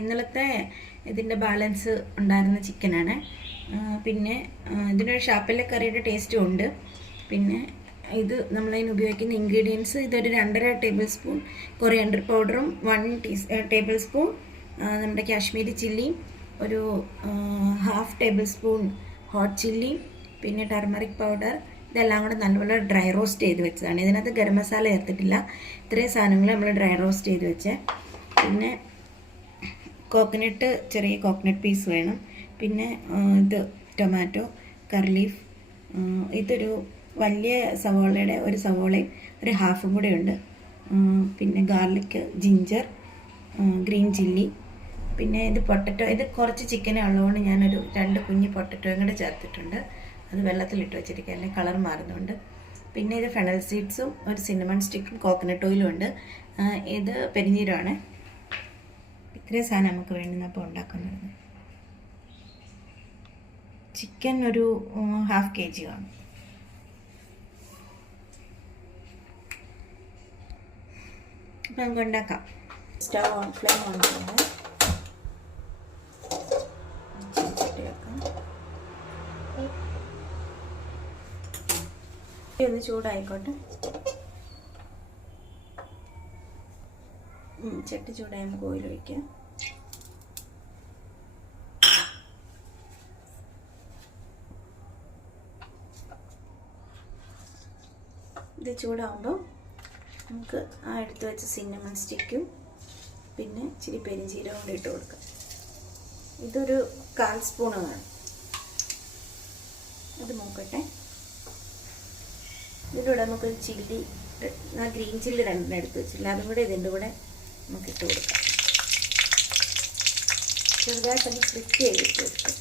ഇന്നലത്തെ ഇതിൻ്റെ ബാലൻസ് ഉണ്ടായിരുന്ന ചിക്കനാണ്. പിന്നെ ഇതിനൊരു ഷാപ്പിലെ കറിയുടെ ടേസ്റ്റും ഉണ്ട്. പിന്നെ ഇത് നമ്മളതിന് ഉപയോഗിക്കുന്ന ഇൻഗ്രീഡിയൻസ് ഇതൊരു 2.5 ടേബിൾ സ്പൂൺ കൊറിയാണ്ടർ പൗഡറും 1 ടേബിൾ സ്പൂൺ നമ്മുടെ കാശ്മീരി ചില്ലിയും ഒരു 1/2 ടേബിൾ സ്പൂൺ ഹോട്ട് ചില്ലി പിന്നെ ടർമറിക് പൗഡർ ഇതെല്ലാം കൂടെ നല്ലപോലെ ഡ്രൈ റോസ്റ്റ് ചെയ്ത് വെച്ചതാണ്. ഇതിനകത്ത് ഗരം മസാല ചേർത്തിട്ടില്ല. ഇത്രയും സാധനങ്ങൾ നമ്മൾ ഡ്രൈ റോസ്റ്റ് ചെയ്ത് വെച്ചേ. പിന്നെ കോക്കനട്ട്, ചെറിയ കോക്കനട്ട് പീസ് വേണം. പിന്നെ ഇത് ടൊമാറ്റോ, കറി ലീഫ്, ഇതൊരു വലിയ സവോളയുടെ ഒരു സവോളയും ഒരു ഹാഫും കൂടെ ഉണ്ട്. പിന്നെ ഗാർലിക്, ജിഞ്ചർ, ഗ്രീൻ ചില്ലി, പിന്നെ ഇത് പൊട്ടറ്റോ. ഇത് കുറച്ച് ചിക്കനേ ഉള്ളതുകൊണ്ട് ഞാനൊരു 2 കുഞ്ഞ് പൊട്ടറ്റോയും കൂടെ ചേർത്തിട്ടുണ്ട്. അത് വെള്ളത്തിലിട്ട് വെച്ചിരിക്കുക, അല്ലെങ്കിൽ കളർ മാറുന്നുണ്ട്. പിന്നെ ഇത് ഫെനൽ സീഡ്സും ഒരു സിന്നമൺ സ്റ്റിക്കും കോക്കനട്ട് ഓയിലും ഉണ്ട്. ഇത് പെരിഞ്ജീരകമാണ്. ഇത്രയും സാധനം നമുക്ക് വേണ്ടുന്നപ്പോൾ ഉണ്ടാക്കുന്നത്. ചിക്കൻ ഒരു 1/2 kg കാണും. അപ്പം നമുക്ക് ഉണ്ടാക്കാം. സ്റ്റവ് ഓൺ, ഫ്ലെയിം ഓൺ ചെയ്യാം. ഒന്ന് ചൂടായിക്കോട്ടെ. ചട്ടി ചൂടായി നമുക്ക് ഓയിൽ ഒഴിക്കാം. ഇത് ചൂടാകുമ്പോൾ നമുക്ക് ആ എടുത്ത് വെച്ച സിന്നമൺ സ്റ്റിക്കും പിന്നെ ഇച്ചിരി പെരിഞ്ജീരകം കൂടി ഇട്ട് കൊടുക്കാം. ഇതൊരു 1/4 സ്പൂൺ വേണം. അത് നോക്കട്ടെ. ഇതിലൂടെ നമുക്കൊരു ചില്ലി, ഗ്രീൻ ചില്ലി 2 എടുത്ത് വെച്ചില്ല, അതും കൂടെ ഇതിൻ്റെ കൂടെ നമുക്ക് ഇട്ട് കൊടുക്കാം. ചെറുതായിട്ടൊന്ന് ഫ്ലിപ്പ് ചെയ്തിട്ട് കൊടുക്കാം.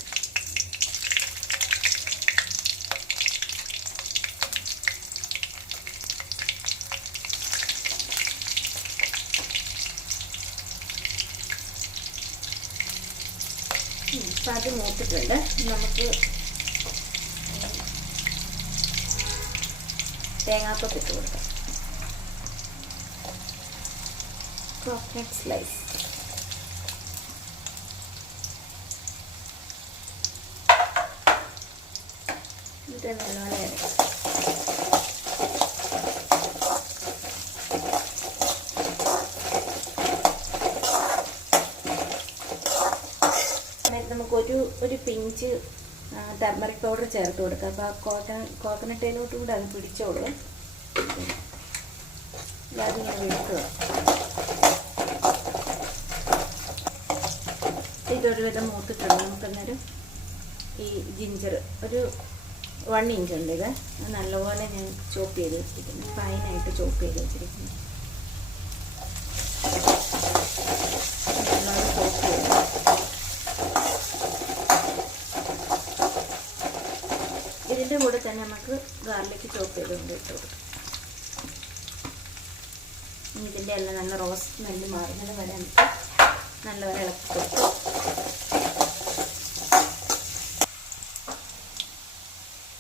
അപ്പം അത് മൂത്തിട്ടുണ്ട്. നമുക്ക് തേങ്ങാക്കൊത്ത് ഇട്ട് കൊടുക്കാം. കോക്കനട്ട് സ്ലൈസ്, ഇത് നല്ലോണം ഇറങ്ങി. നമുക്ക് ഒരു പിഞ്ച് ടർമറിക് പൗഡർ ചേർത്ത് കൊടുക്കുക. അപ്പോൾ ആ കോക്കനട്ടിലോട്ട് കൂടെ അത് പിടിച്ചോളൂ. അതിങ്ങനെ വിഴുക്കുക. ഇതൊരു വിധം മൂത്തിട്ടുണ്ട്. നമുക്കന്നേരം ഈ ജിഞ്ചർ ഒരു 1 ഇഞ്ച് ഉണ്ട്. ഇത് നല്ലപോലെ ഞാൻ ചോപ്പ് ചെയ്ത് വെച്ചിരിക്കുന്നു, ഫൈനായിട്ട് ചോപ്പ് ചെയ്ത് വെച്ചിരിക്കുന്നു. നല്ലോണം ചോപ്പ് ചെയ്ത് ഇതിൻ്റെ കൂടെ തന്നെ നമുക്ക് ഗാർലിക് ചോപ്പ് ചെയ്തുകൊണ്ട് ഇട്ട് കൊടുക്കാം. ഇതിൻ്റെ എല്ലാം നല്ല റോസ്റ്റ് സ്മെല്ല് മാറുന്നത് വരെ നമുക്ക് നല്ലപോലെ ഇളക്കി കൊടുക്കും.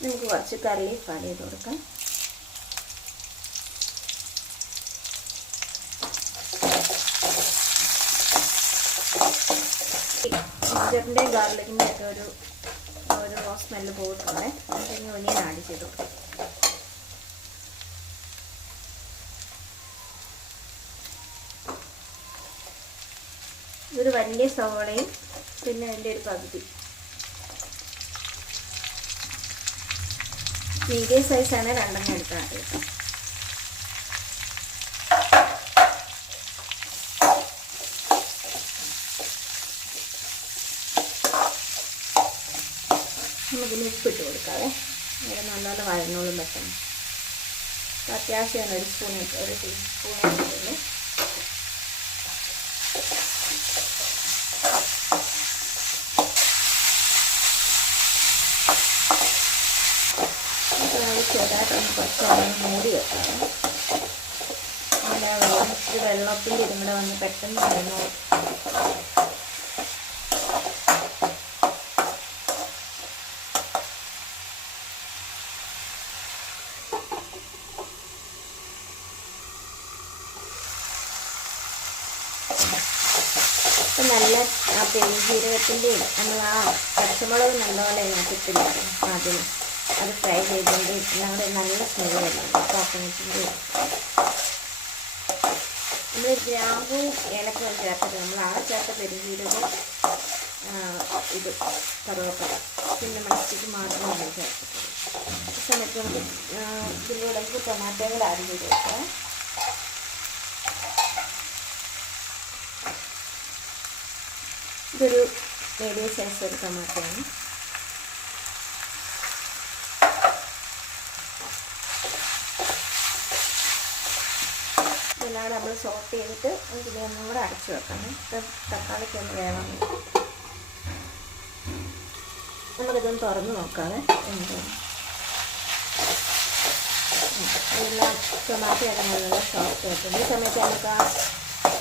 നമുക്ക് കുറച്ച് കറി ലീഫ് ആഡ് ചെയ്ത് കൊടുക്കാം. ജിഞ്ചറിൻ്റെയും ഗാർലിക്കിൻ്റെയും ഒക്കെ ഒരു റോസ് സ്മെല്ല് പോയിട്ടുണ്ട്. അതിന് ഒനിയൻ ആഡ് ചെയ്ത് കൊടുക്കാം. ഇതൊരു വലിയ സവോളയും പിന്നെ അതിൻ്റെ ഒരു പകുതി മീഡിയം സൈസാണ് 2 എടുക്കാൻ കേട്ടോ. നമുക്കിന് ഉപ്പിട്ട് കൊടുക്കാവേ. ഇവിടെ നല്ലപോലെ വഴന്നോളും പെട്ടെന്ന്. അത്യാവശ്യം ഒരു ടീസ്പൂൺ ഇടുന്നു. ചെറുതായിട്ടൊന്ന് കുറച്ച് മൂടി വെക്കാം. ഇച്ചിരി വെള്ളത്തിൻ്റെ ഇതും കൂടെ വന്ന് പെട്ടെന്ന് വരുന്നു. അപ്പം നല്ല ആ പെരുംജീരകത്തിൻ്റെയും നമ്മൾ ആ പച്ചമുളക് നല്ലപോലെ അതിനകത്തിട്ടില്ല ആദ്യം അത് ഫ്രൈ ചെയ്തുകൊണ്ട് എല്ലാം കൂടെ നല്ല സ്മെല്ല് വരുന്നുണ്ട്. കോക്കനട്ടിൻ്റെയും നമ്മൾ ഗ്രാമ്പും ഏലക്കയും ചേർത്തിട്ട് നമ്മൾ ആ ചേർത്ത പെരുംജീരകവും ഇത് കറുവപ്പല പിന്നെ മണത്തിക്ക് മാത്രം നമ്മൾ ചേർത്തിട്ടുണ്ട്. ഈ സമയത്ത് നമുക്ക് ഇതിലൂടെ ടൊമാറ്റോ കൂടെ ആഡ് ചെയ്ത് വെക്കാം. ഇതൊരു മീഡിയം സൈസ് ഒരു ടൊമാറ്റോയാണ്. ഇതെല്ലാം നമ്മൾ സോട്ട് ചെയ്തിട്ട് ഇതിനെ ഒന്നും കൂടെ അടച്ചു വെക്കണം. തക്കാളിക്കൊന്ന് വേണം. നമുക്കിതൊന്ന് തുറന്ന് നോക്കാതെ എല്ലാം ടൊമാറ്റോ ഒക്കെ നല്ല സോഫ്റ്റ് ആയിട്ടുണ്ട്. ഈ സമയത്ത് നമുക്ക് ആ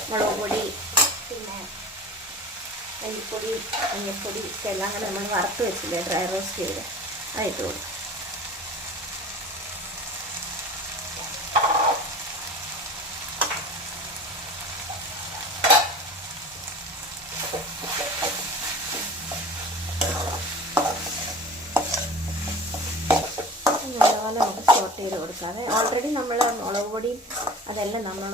മുളക് പൊടി പിന്നെ മല്ലിപ്പൊടി മഞ്ഞൾപ്പൊടി എല്ലാം കൂടെ നമ്മൾ വറുത്ത് വെച്ചില്ലേ ഡ്രൈ റോസ്റ്റ് ചെയ്ത് അതിട്ട് കൊടുക്കും. നല്ലപോലെ നമുക്ക് സോട്ട് ചെയ്ത് കൊടുക്കാതെ ഓൾറെഡി നമ്മൾ മുളക് പൊടിയും അതെല്ലാം നമ്മൾ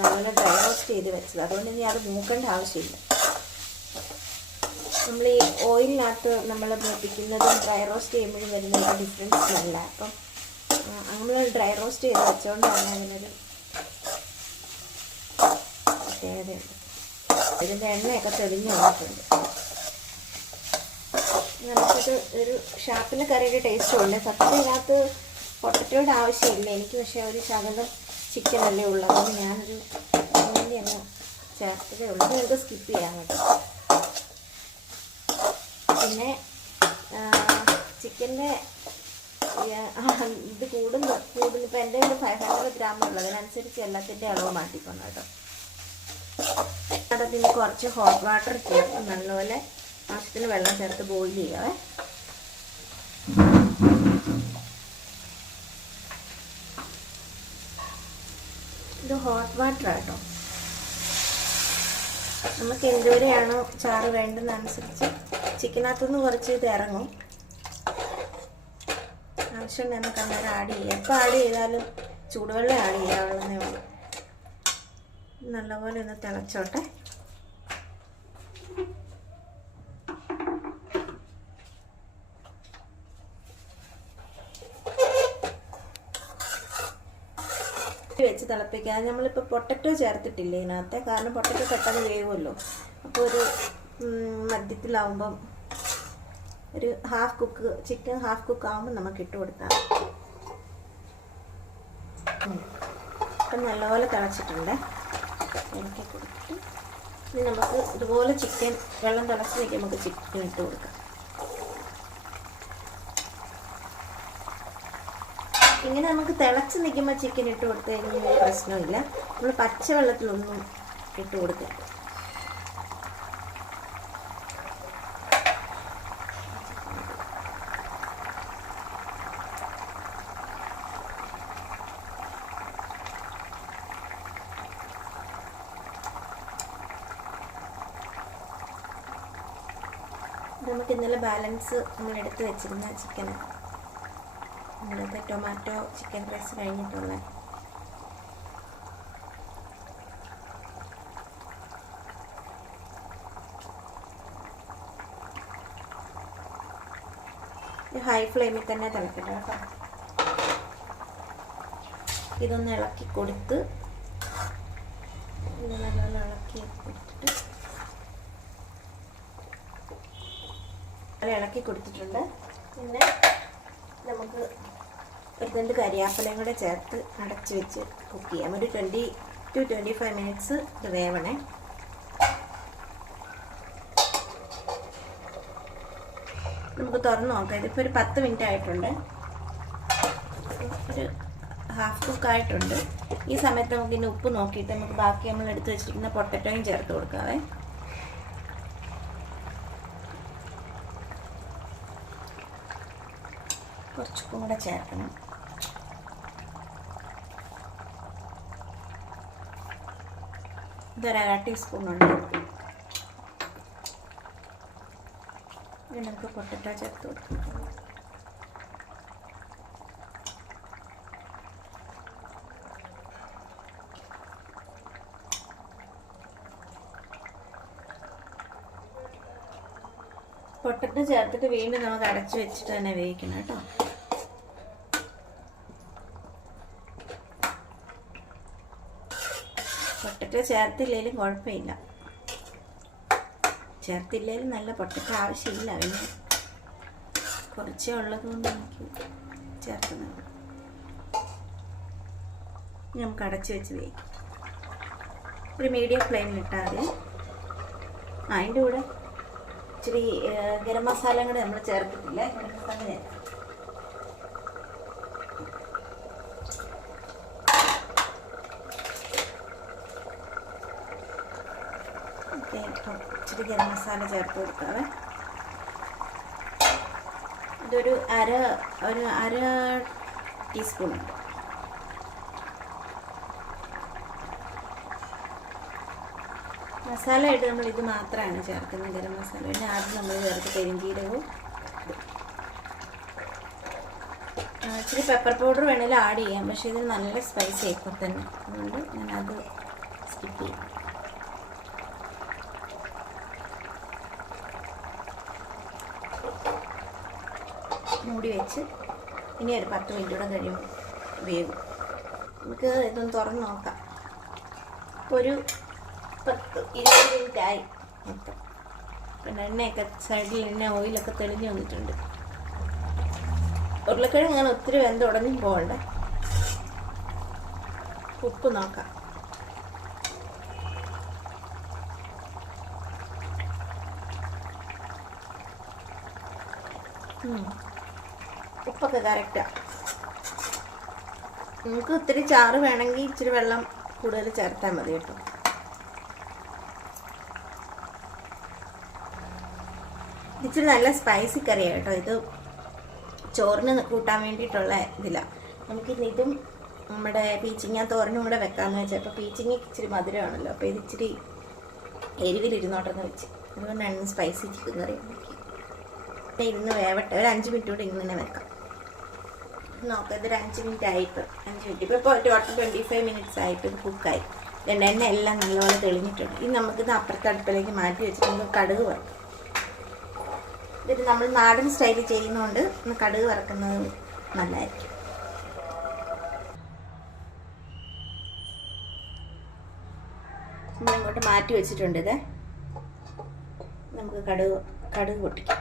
നല്ലപോലെ ഡ്രൈ റോസ്റ്റ് ചെയ്ത് വെച്ചത്, അതുകൊണ്ട് ഇനി അത് മൂക്കേണ്ട ആവശ്യമില്ല. നമ്മൾ ഈ ഓയിലിനകത്ത് നമ്മൾ മൂപ്പിക്കുന്നതും ഡ്രൈ റോസ്റ്റ് ചെയ്യുമ്പോഴും വരുന്ന ഒരു ഡിഫറൻസ് അല്ല. അപ്പം നമ്മൾ ഡ്രൈ റോസ്റ്റ് ചെയ്ത് വെച്ചുകൊണ്ട് തന്നെ അതിനൊരു പ്രത്യേകതയുണ്ട്. ഇതിൻ്റെ എണ്ണയൊക്കെ തെളിഞ്ഞ് വന്നിട്ടുണ്ട്. നമുക്കിത് ഒരു ഷാപ്പിലെ കറിയുടെ ടേസ്റ്റും ഉണ്ട്. സത്യത്തിൽ ഇതിനകത്ത് പൊട്ടറ്റോയുടെ ആവശ്യമില്ല എനിക്ക്, പക്ഷേ ഒരു ശകലം ചിക്കനല്ലേ ഉള്ളൂ, അതുകൊണ്ട് ഞാനൊരു അങ്ങനെ അങ്ങ് ചേർത്തതേ ഉള്ളൂ. നിങ്ങൾക്ക് സ്കിപ്പ് ചെയ്യാൻ കേട്ടോ. പിന്നെ ചിക്കൻ്റെ ഇത് കൂടുന്നു ഇപ്പം എൻ്റെ ഒരു 500 ഗ്രാം ഉള്ളത്, അതിനനുസരിച്ച് എല്ലാത്തിൻ്റെ അളവ് മാറ്റിക്കണം കേട്ടോ. അതിന് കുറച്ച് ഹോട്ട് വാട്ടർ ചേർത്ത് നല്ലപോലെ ആവശ്യത്തിന് വെള്ളം ചേർത്ത് ബോയിൽ ചെയ്യാവേ. ഇത് ഹോട്ട് വാട്ടർ ആട്ടോ. നമുക്ക് എന്തോരെയാണോ ചാറ് വേണ്ടതെന്നനുസരിച്ച് ചിക്കനകത്തുനിന്ന് കുറച്ച് ഇത് ഇറങ്ങും. ആവശ്യം നമുക്ക് അന്നേരം ആഡ് ചെയ്യാം. എപ്പോൾ ആഡ് ചെയ്താലും ചൂടുവെള്ളം ആഡ് ചെയ്യാവുന്നതേ ഉള്ളൂ. നല്ലപോലെ ഒന്ന് തിളച്ചോട്ടെ. വെച്ച് തിളപ്പിക്കാതെ നമ്മളിപ്പോൾ പൊട്ടറ്റോ ചേർത്തിട്ടില്ലേ ഇതിനകത്ത്, കാരണം പൊട്ടറ്റോ പെട്ടെന്ന് വേവുമല്ലോ. അപ്പോൾ ഒരു മധ്യത്തിലാവുമ്പം ഒരു half cook chicken half cook ആകുമ്പോൾ നമുക്ക് ഇട്ട് കൊടുക്കാം. അപ്പം നല്ലപോലെ തിളച്ചിട്ടുണ്ട്. ഇളക്കി കൊടുത്തിട്ട് ഇനി നമുക്ക് ഇതുപോലെ ചിക്കൻ വെള്ളം തിളച്ച് നിൽക്കാൻ നമുക്ക് ചിക്കൻ ഇട്ട് കൊടുക്കാം. ഇങ്ങനെ നമുക്ക് തിളച്ച് നിൽക്കുമ്പോൾ ചിക്കൻ ഇട്ട് കൊടുത്തു കഴിഞ്ഞാൽ ഒരു പ്രശ്നമില്ല. നമ്മൾ പച്ചവെള്ളത്തിലൊന്നും ഇട്ട് കൊടുക്കരുത്. നമുക്ക് ഇന്നലെ ബാലൻസ് നമ്മൾ എടുത്ത് വെച്ചിരുന്ന ചിക്കന്, നമ്മളത്തെ ടൊമാറ്റോ ചിക്കൻ റൈസ് കഴിഞ്ഞിട്ടുള്ള ഹൈ ഫ്ലെയിമിൽ തന്നെ തിളക്കട്ടെ കേട്ടോ. ഇതൊന്ന് ഇളക്കി കൊടുത്ത് ഇത് നല്ലോണം ഇളക്കി കൊടുത്തിട്ട് ഇളക്കി കൊടുത്തിട്ടുണ്ട്. പിന്നെ നമുക്ക് ഒരു 2 കരിയാപ്പിലയും കൂടെ ചേർത്ത് അടച്ച് വെച്ച് കുക്ക് ചെയ്യാം. ഒരു 20 to 25 മിനിറ്റ്സ് ഇത് വേവണേ. നമുക്ക് തുറന്ന് നോക്കാം. ഇതിപ്പോൾ ഒരു 10 മിനിറ്റ് ആയിട്ടുണ്ട്. ഒരു ഹാഫ് കുക്കായിട്ടുണ്ട്. ഈ സമയത്ത് നമുക്ക് ഇനി ഉപ്പ് നോക്കിയിട്ട് നമുക്ക് ബാക്കി നമ്മൾ എടുത്ത് വെച്ചിരിക്കുന്ന പൊട്ടറ്റോയും ചേർത്ത് കൊടുക്കാവേ. കുറച്ചും കൂടെ ചേർക്കണം. ഇതൊരു 1/2 ടീസ്പൂണുണ്ട്. ഇനി നമുക്ക് പൊട്ടറ്റോ ചേർത്ത് കൊടുക്കാം. പൊട്ടറ്റോ ചേർത്തിട്ട് വീണ്ടും നമുക്ക് അടച്ചു വെച്ചിട്ട് തന്നെ വേവിക്കണം കേട്ടോ. പൊട്ടറ്റോ ചേർത്തില്ലെങ്കിലും കുഴപ്പമില്ല. ചേർത്തില്ലെങ്കിലും നല്ല പൊട്ടറ്റോ ആവശ്യമില്ല. പിന്നെ കുറച്ചേ ഉള്ളതുകൊണ്ട് എനിക്ക് ചേർക്കുന്നത്. നമുക്ക് അടച്ചു വെച്ച് വേവിക്കാം. ഒരു മീഡിയം ഫ്ലെയിമിലിട്ടാൽ മതി. അതിൻ്റെ കൂടെ ഇച്ചിരി ഗരം മസാലയും കൂടെ നമ്മൾ ചേർത്തിട്ടില്ല. ഗരം മസാല ചേർക്കാം. ഇച്ചിരി ഗരം മസാല ചേർത്ത് കൊടുക്കാവേ. ഇതൊരു അര ടീസ്പൂൺ ഉണ്ട്. മസാല ആയിട്ട് നമ്മൾ ഇത് മാത്രമാണ് ചേർക്കുന്നത്, ഗരം മസാല. പിന്നെ ആദ്യം നമ്മൾ ചേർത്ത് പെരിഞ്ചീരകവും ഇച്ചിരി പെപ്പർ പൗഡർ വേണമെങ്കിൽ ആഡ് ചെയ്യാം. പക്ഷേ ഇത് നല്ല സ്പൈസി ആയിപ്പോൾ തന്നെ, അതുകൊണ്ട് ഞാനത് സ്കിപ്പ് ചെയ്യും. മൂടി വെച്ച് ഇനി ഒരു 10 മിനിറ്റ് കൂടെ കഴിയുമ്പോൾ വേവും. നമുക്ക് ഇതൊന്ന് തുറന്ന് നോക്കാം. ഇപ്പോൾ ഒരു 10-20 മിനിറ്റായി മൊത്തം. പിന്നെ എണ്ണയൊക്കെ സൈഡിൽ ഓയിലൊക്കെ തെളിഞ്ഞ് വന്നിട്ടുണ്ട്. ഉരുളക്കിഴങ്ങ് അങ്ങനെ ഒത്തിരി വെന്ത് ഉടഞ്ഞും പോകണ്ടേ. ഉപ്പ് നോക്കാം. ഉപ്പൊക്കെ കറക്റ്റാണ്. നമുക്ക് ഇത്തിരി ചാറ് വേണമെങ്കിൽ ഇച്ചിരി വെള്ളം കൂടുതൽ ചേർത്താൽ മതി കേട്ടോ. ഇച്ചിരി നല്ല സ്പൈസി കറിയാണ് കേട്ടോ. ഇത് ചോറിന് കൂട്ടാൻ വേണ്ടിയിട്ടുള്ള ഇതിലാണ്. നമുക്കിന്ന് ഇതും നമ്മുടെ പീച്ചിങ്ങ തോരനും കൂടെ വെക്കാമെന്ന് വെച്ചാൽ, അപ്പോൾ പീച്ചിങ്ങ ഇച്ചിരി മധുരമാണല്ലോ, അപ്പോൾ ഇത് ഇച്ചിരി എരിവിലിരുന്നോട്ടെന്ന് വെച്ച്, അതുകൊണ്ടാണ് സ്പൈസി ചിക്കൻ കറി ഉണ്ടാക്കി. ഇരുന്ന് വേവട്ടെ. ഒരു 5 മിനിറ്റ് കൂടെ ഇങ്ങനെ വെക്കാം. നോക്കാം. ഇതൊരു 5 മിനിറ്റ് ആയിപ്പോൾ. 5 മിനിറ്റ് ഇപ്പോൾ ടോട്ടൽ 25 മിനിറ്റ്സ് ആയിട്ട് ഇത് കുക്കായി. എണ്ണ എല്ലാം നല്ലപോലെ തെളിഞ്ഞിട്ടുണ്ട്. ഇനി നമുക്കിത് അപ്പുറത്തെ അടുപ്പിലേക്ക് മാറ്റി വെച്ചിട്ട് നമുക്ക് കടുക് വറക്കാം. ഇത് നമ്മൾ നാടൻ സ്റ്റൈലിൽ ചെയ്യുന്നതുകൊണ്ട് കടുക് വറക്കുന്നത് നല്ലതായിരിക്കും. നമ്മളിങ്ങോട്ട് മാറ്റി വെച്ചിട്ടുണ്ട്. ഇത് നമുക്ക് കടുക് പൊട്ടിക്കാം.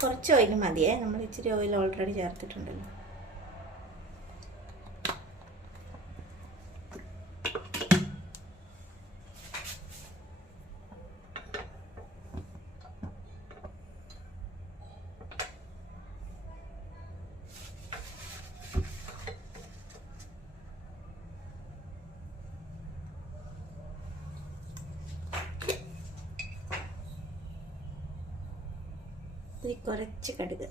കുറച്ച് ഓയിൽ മതിയേ, നമ്മൾ ഇച്ചിരി ഓയിൽ ഓൾറെഡി ചേർത്തിട്ടുണ്ടല്ലോ. കുറച്ച് കടുക്,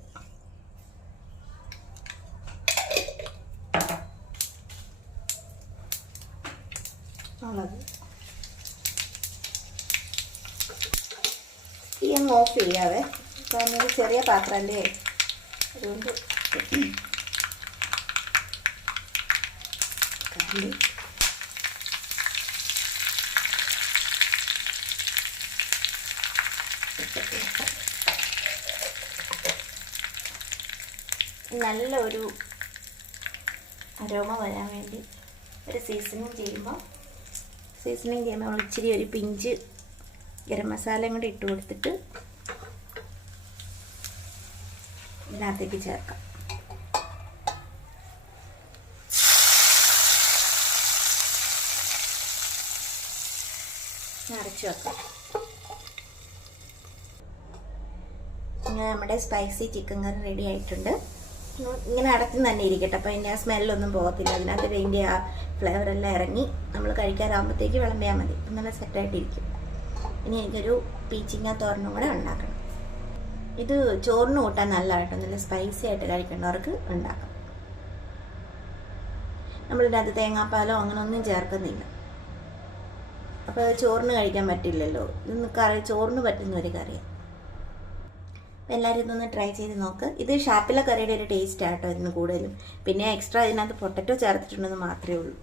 മുളക്. തീ ഒന്ന് ഓഫ് ചെയ്യാവേ, കാരണം ഒരു ചെറിയ പാത്രമല്ലേ, അതുകൊണ്ട് കറി നല്ലൊരു അരോമ വരാൻ വേണ്ടി ഒരു സീസണിങ് ചെയ്യുമ്പോൾ നമ്മൾ ഇച്ചിരി ഒരു പിഞ്ച് ഗരം മസാലയും കൂടി ഇട്ട് കൊടുത്തിട്ട് ഇതിനകത്തേക്ക് ചേർക്കാം. അടച്ചു വെക്കാം. നമ്മുടെ സ്പൈസി ചിക്കൻ കറി റെഡി ആയിട്ടുണ്ട്. ഇങ്ങനെ അടച്ചു തന്നെ ഇരിക്കട്ടെ, അപ്പോൾ അതിൻ്റെ ആ സ്മെല്ലൊന്നും പോകത്തില്ല. അതിനകത്ത് അതിൻ്റെ ആ ഫ്ലേവറെല്ലാം ഇറങ്ങി നമ്മൾ കഴിക്കാറാകുമ്പോഴത്തേക്ക് വിളമ്പിയാൽ മതി. അപ്പം നല്ല സെറ്റായിട്ടിരിക്കും. ഇനി എനിക്കൊരു പീച്ചിങ്ങ തോരനും കൂടെ ഉണ്ടാക്കണം. ഇത് ചോറിന് കൂട്ടാൻ നല്ല കേട്ടോ, നല്ല സ്പൈസി ആയിട്ട് കഴിക്കേണ്ടവർക്ക് ഉണ്ടാക്കാം. നമ്മളിതിനകത്ത് തേങ്ങാപ്പാലോ അങ്ങനെ ഒന്നും ചേർക്കുന്നില്ല. അപ്പോൾ അത് ചോറിന് കഴിക്കാൻ പറ്റില്ലല്ലോ. ഇതൊന്ന് കറി ചോറിന് പറ്റുന്ന ഒരു കറിയാണ്. എല്ലാവരും ഇതൊന്ന് ട്രൈ ചെയ്ത് നോക്ക്. ഇത് ഷാപ്പിലെ കറിയുടെ ഒരു ടേസ്റ്റ് ആട്ടോ ഇതിന് കൂടുതലും. പിന്നെ എക്സ്ട്രാ ഇതിനകത്ത് പൊട്ടറ്റോ ചേർത്തിട്ടുണ്ടെന്ന് മാത്രമേ ഉള്ളൂ.